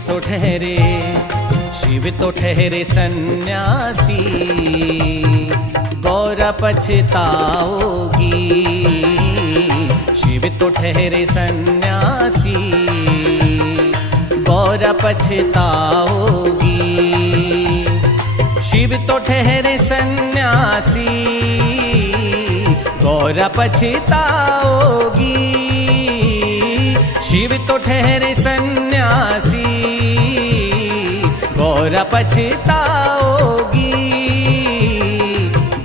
तो ठहरे, शिव तो ठहरे सन्यासी, गौरा पछताओगी। शिव तो ठहरे सन्यासी, गौरा पछताओगी। शिव तो ठहरे सन्यासी, गौरा पछताओगी। शिव तो ठहरे सन्यासी, गौरा पछताओगी।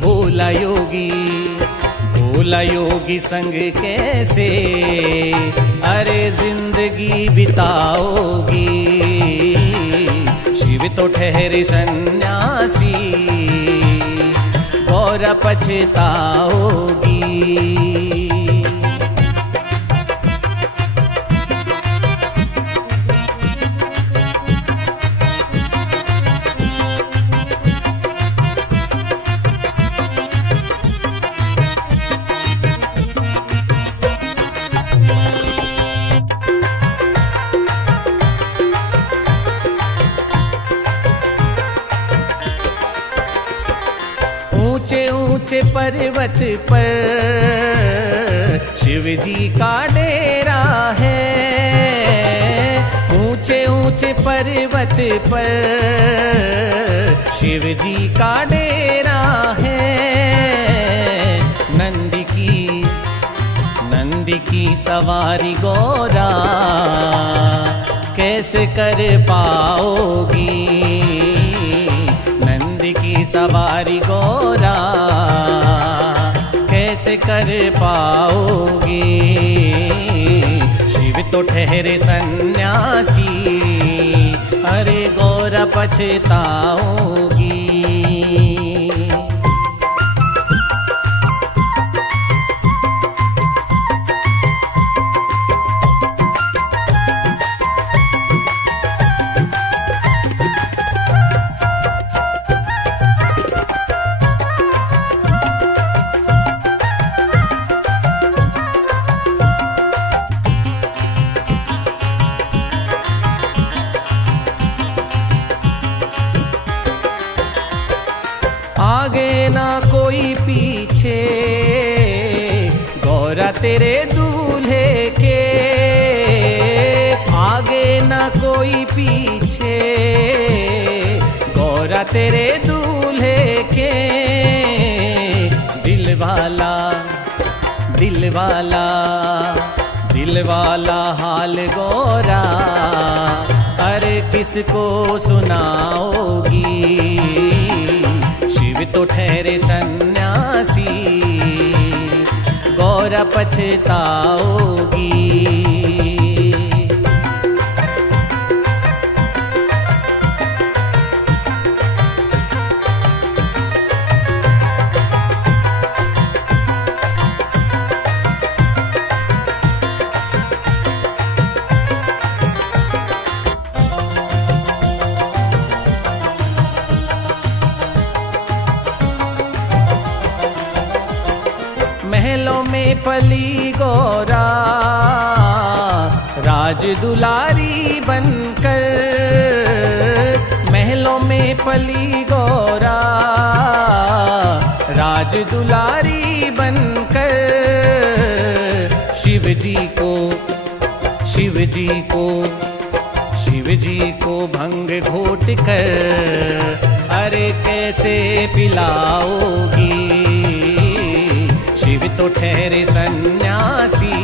भोला योगी, भोला योगी संग कैसे अरे जिंदगी बिताओगी। शिव तो ठहरे सन्यासी, गौरा पछताओगी। ऊंचे ऊंचे पर्वत पर शिव जी का डेरा है। ऊंचे ऊंचे पर्वत पर शिव जी का डेरा है। नंदी की सवारी गौरा कैसे कर पाओगी। की सवारी गौरा कैसे कर पाओगी। शिव तो ठहरे सन्यासी, अरे गौरा पछताओगी। आगे ना कोई पीछे गौरा तेरे दूल्हे के। आगे ना कोई पीछे गौरा तेरे दूल्हे के। दिल वाला हाल गौरा अरे किसको सुनाओगी। शिव तो ठहरे सन्यासी, गौरा पछताओगी। महलों में पली गौरा राज दुलारी बनकर। महलों में पली गौरा राज दुलारी बनकर। शिव जी को भंग घोट कर अरे कैसे पिलाओगी। शिव तो ठहरे सन्यासी,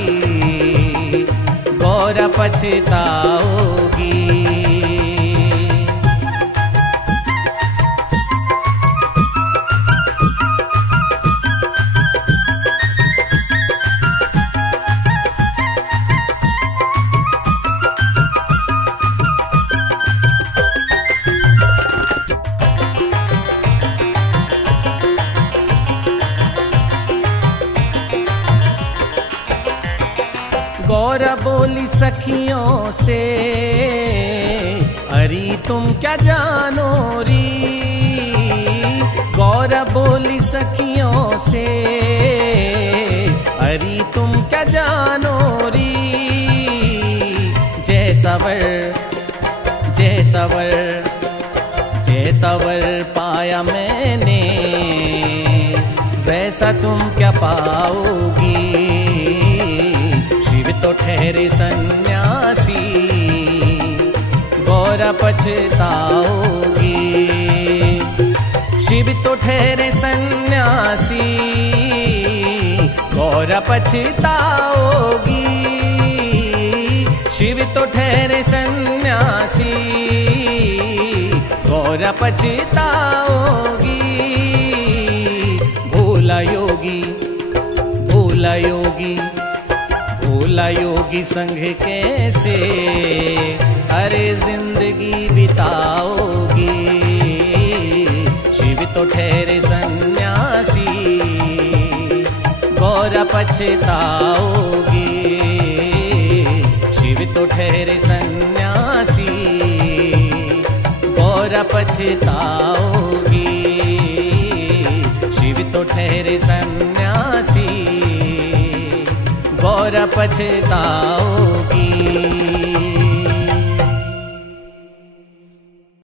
गौरा पछताओगी। गौरा बोली सखियों से, अरे तुम क्या जानो री। गौरा बोली सखियों से, अरे तुम क्या जानो री। जैसा सवर पाया मैंने, वैसा तुम क्या पाओगी। शिव तो ठहरे सन्यासी, गौरा पछताओगी। शिव तो ठहरे सन्यासी, गौरा पछताओगी। शिव तो ठहरे सन्यासी, गौरा पछताओगी। भोला योगी, भोला योगी, भोला योगी संग कैसे अरे जिंदगी बिताओगी। शिव तो ठहरे सन्यासी, गौरा पछताओगी। शिव तो ठहरे सन्यासी, गौरा पछताओगी। शिव तो ठहरे सन्यासी, गौरा पछताओगी।